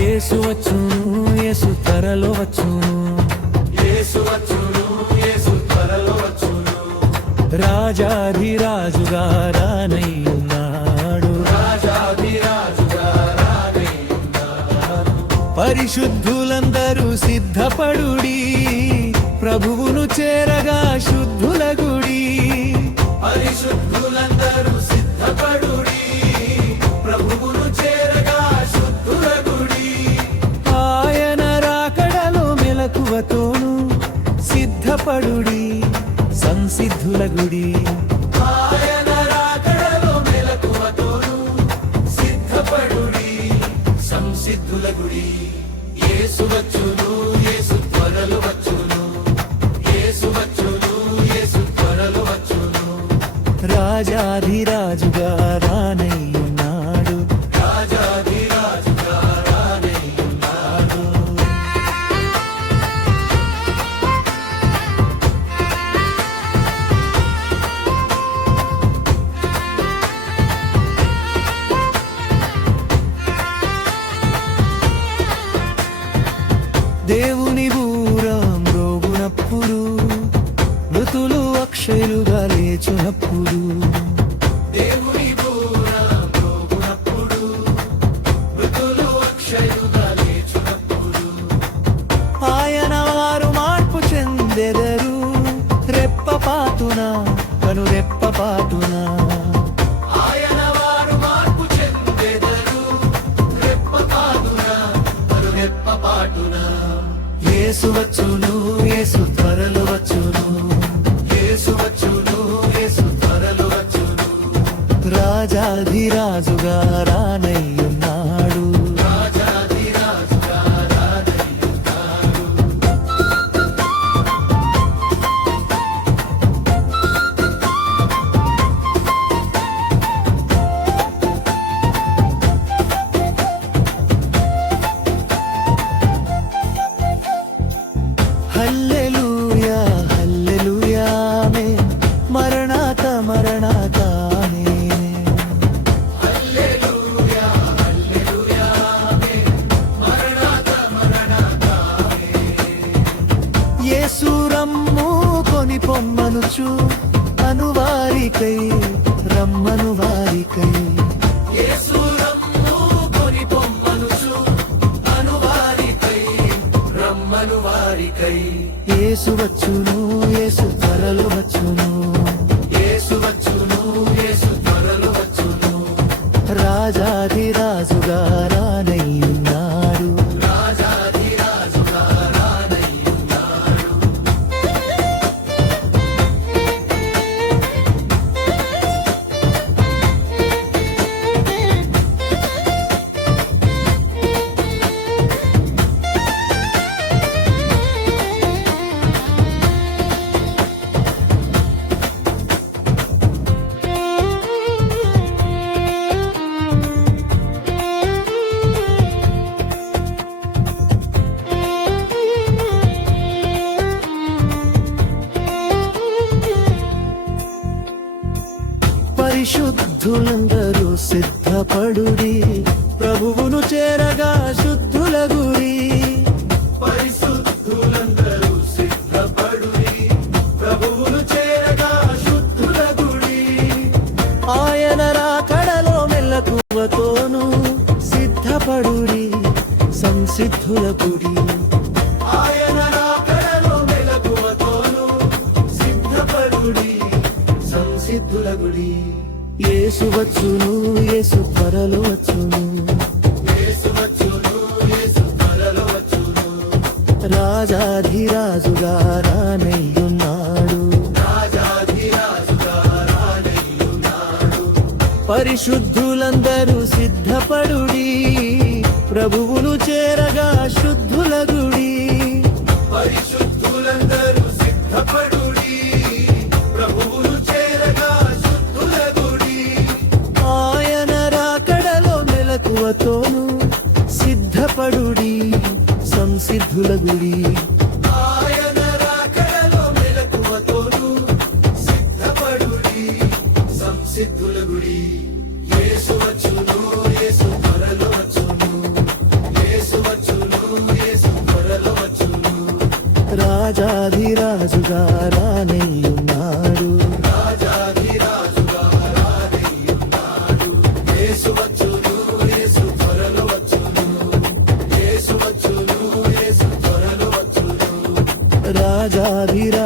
యేసు వచ్చును, యేసు త్వరలో వచ్చును, యేసు వచ్చును, యేసు త్వరలో వచ్చును. రాజాధిరాజుగా రానయ్యున్నాడు, రాజాధిరాజుగా రానయ్యున్నాడు. పరిశుద్ధులందరూ సిద్ధపడుడి, ప్రభువును చేరగా శుద్ధుల గుడి. పరిశుద్ధులందరూ సిద్ధపడుడి, ప్రభువును చేరగా శుద్ధుల గుడి. ఆయన రాకడలో మెలకువతోను సిద్ధపడుడి, సంసిద్ధుల గుడి. ఆయన రాకడలో మెలకువతోను సిద్ధపడుడి, సంసిద్ధుల గుడి. యేసు వచ్చును, యేసు త్వరలో వచ్చును, యేసు వచ్చును, యేసు త్వరలో వచ్చును. రాజాధిరాజుగా రానయ్యున్నాడు, రాజాధిరాజుగా రానయ్యున్నాడు. దేవుని ఊరం రోగునప్పుడు, మృతులు అక్షయులుగా లేచునప్పుడు. దేవుని బూరం మోగునప్పుడు, మృతులు అక్షయులుగా లేచునప్పుడు. ఆయన వారు మార్పు చెందెదరు, రెప్పపాటున కను రెప్పపాటున. ఆయన వారు మార్పు చెందెదరు, రెప్పపాటున మరు రెప్పపాటున. యేసు వచ్చును, యేసు త్వరలో వచ్చును, యేసు వచ్చును, యేసు త్వరలో వచ్చును. రాజాధిరాజుగా రానయ్యున్నాడు. రాజాధిరాజుగా రానయ్యున్నాడు. హల్లెలూయా హల్లెలూయా ఆమేన్, మరణాత మరణాత ఆమేన్. హల్లెలూయా, హల్లెలూయా ఆమేన్. మరణాత, మరణాత ఆమేన్. యేసు రమ్ము కొని పొమ్మనుచు, అనువారికై రమ్మను వారికై. యేసు రమ్ము కొని పొమ్మనుచు, అనువారికై రమ్మను వారికై. యేసు వచ్చును, యేసు త్వరలో వచ్చును, యేసు వచ్చును, యేసు త్వరలో వచ్చును. రాజాధిరాజుగా రానయ్యున్నాడు. రాజాధిరాజుగా రానయ్యున్నాడు. పరిశుద్ధులందరూ సిద్ధపడుడి, ప్రభువును చేరగా శుద్ధుల గుడి. పరిశుద్ధులందరూ సిద్ధపడుడి, ప్రభువును చేరగా శుద్ధుల గుడి. ఆయన రాకడలో మెలకువతోను సిద్ధపడుడి, సంసిద్ధుల గుడి. ఆయన రాకడలో మెలకువతోను సిద్ధపడుడి, సంసిద్ధుల గుడి. యేసు వచ్చును, యేసు త్వరలో వచ్చును, యేసు వచ్చును, యేసు త్వరలో వచ్చును. రాజాధిరాజుగా రానయ్యున్నాడు. రాజాధిరాజుగా రానయ్యున్నాడు. పరిశుద్ధులందరూ సిద్ధపడుడి, ప్రభువును చేరగా శుద్ధుల గుడి. పరిశుద్ధులందరూ సిద్ధపడుడి, ప్రభువును చేరగా శుద్ధుల గుడి. ఆయన రాకడలో మెలకువతోను సిద్ధపడుడి, సంసిద్ధుల గుడి. ఆయన రాకడలో మెలకువతోను సిద్ధపడుడి, సంసిద్ధుల గుడి. యేసు వచ్చును, యేసు త్వరలో వచ్చును, యేసు రాజాధిరాజుగా రానయ్యున్నాడు. రాజాధిరాజుగా రానయ్యున్నాడు. యేసు వచ్చును, యేసు త్వరలో వచ్చును. యేసు వచ్చును, యేసు త్వరలో వచ్చును. రాజాధిరాజుగా